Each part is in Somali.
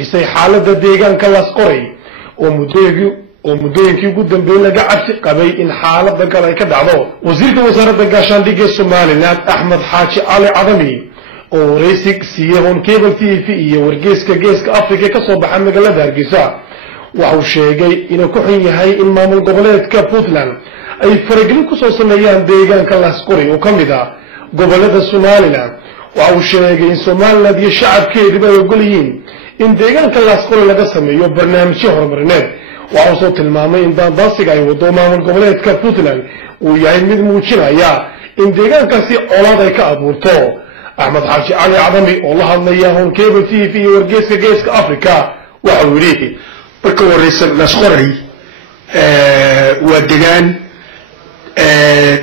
isay xaaladda deegaanka laas qoray oo muddooyinkii ugu dambeeyay laga cabsi qabay in xaaladda kale ay ka dhacdo. wasiirka wasaaradda gaashaandhigga Soomaaliland Axmed Xaaji Cali Cadami oo wareysi siiyay on Cable TV iyo wargeyska Geeska Afrika ka soo baxay magaalada Hargeysa waxa uu sheegay inuu ku xun yahay in maamul goboleedka Puntland ay faragelin ku soo sameeyaan deegaanka laas qoray oo kamid ah gobolada Soomaaliland. waxa uu sheegay in Soomaaliland iyo shacabkeedu ay ogol yihiin in deegaanka laas qoray laga sameeyo barnaamijyo horumarineed. waxa uu soo tilmaamay in daandaasiga ay wado maamul goboleedka Puntland uu yahay mid muujinaya in deegaankaasi colaad ay ka abuurto. Axmed Xaaji Cali Cadami oo la hadlaya on Cable TV iyo wargeyska Geeska Afrika waxa uu yiri marka wareysan laas qoray waa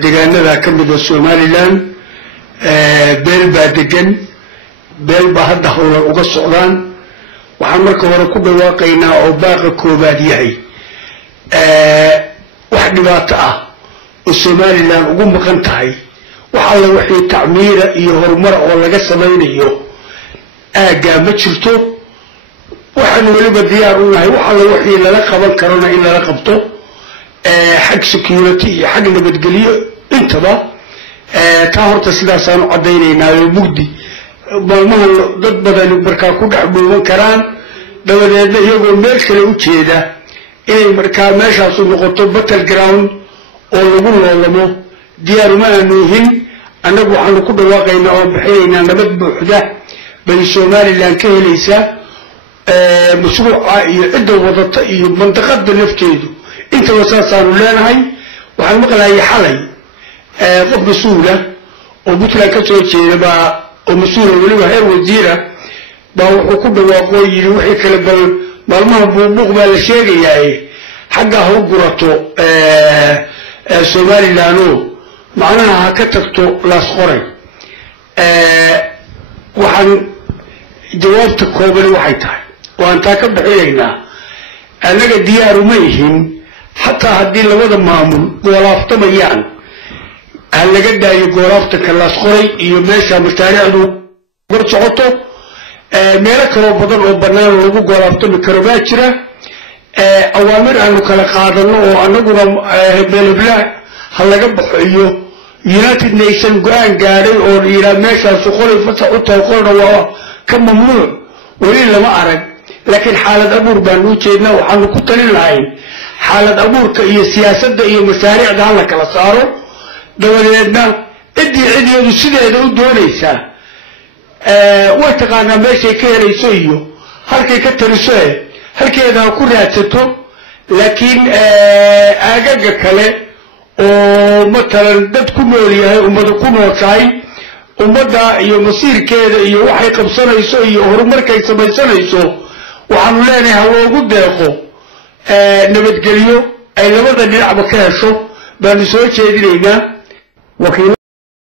deegaanada ka mid ah Soomaaliland beel baa degan beel baa hadda howlan uga socdaan. waxaan marka hore ku dhawaaqaynaa oo baaqa koobaad yahay wax dhibaato ah oo Soomaaliland ugu maqan tahay wax alla wixii tacmiira iyo horumar oo laga samaynayo aaga ma jirto. waxaan waliba diyaar u nahay wax alla wixii lala qaban karona in lala qabto xag security iyo xag nabadgelyo intaba taa horta sidaasaan u cadaynaynaa mugdi maalmahan dad badan markaa ku dhex dhuuban karaan dabadeedna iyagoo meel kale u jeeda inay markaa meeshaas u noqoto battleground oo lagu loolamo diyaar uma aanuhin. annagu waxaanu ku dhawaaqaynaa oo bixinaynaa nabad buuxda bay Soomaaliland ka helaysaa mashruuca iyo cidda wadata iyo mandaqada nafteedu intaba saasaanu leenahay. waxaan maqlaayay xalay qof mas-uula oo Puntland ka soo jeeda oo mas-uul waliba heer wasiira baa wuxuu ku dhawaaqay yiri wixii kale bal maalmaha buuq baa la sheegayaa xagga ha u gurato Soomaaliland macnaha ha ka tagto laas qoray. waxaan jawaabta kooban waxay tahay waan taa ka bixinaynaa annaga diyaar uma yihiin xataa haddii labada maamul goolaaftamayaan hal laga daayo goolaaftanka laas qoray iyo meesha mashaariicdu gor socoto meelo kaloo badan oo bannaan lagu goolaaftami karo baa jira. awaamir aanu kala qaadano oo annaguna beelabla ha laga baxo iyo United Nations go-aan gaadhay oo yidhaa meeshaas qolay fasax u tahay qolna waa ka mamnuuc weli lama arag. laakiin xaalad abuur baan u jeednaa waxaanu ku talin lahayn xaalad abuurka iyo siyaasadda iyo mashaariicda ha la kala saaro dabadeedna ciddiyadu sideeda u doonaysaa way taqaanaa meeshay ka helayso iyo halkay ka taliso halkeeda ha ku raadsato. laakiin aagaga kale oo matalan dad ku nool yahay ummada ku nooshahay ummadda iyo masiirkeeda iyo waxay qabsanayso iyo horumarkay samaysanayso waxaanu leenahay ha loogu deeqo nabadgelyo ay labada dhinacba ka hesho baanu soo jeedinaynaa.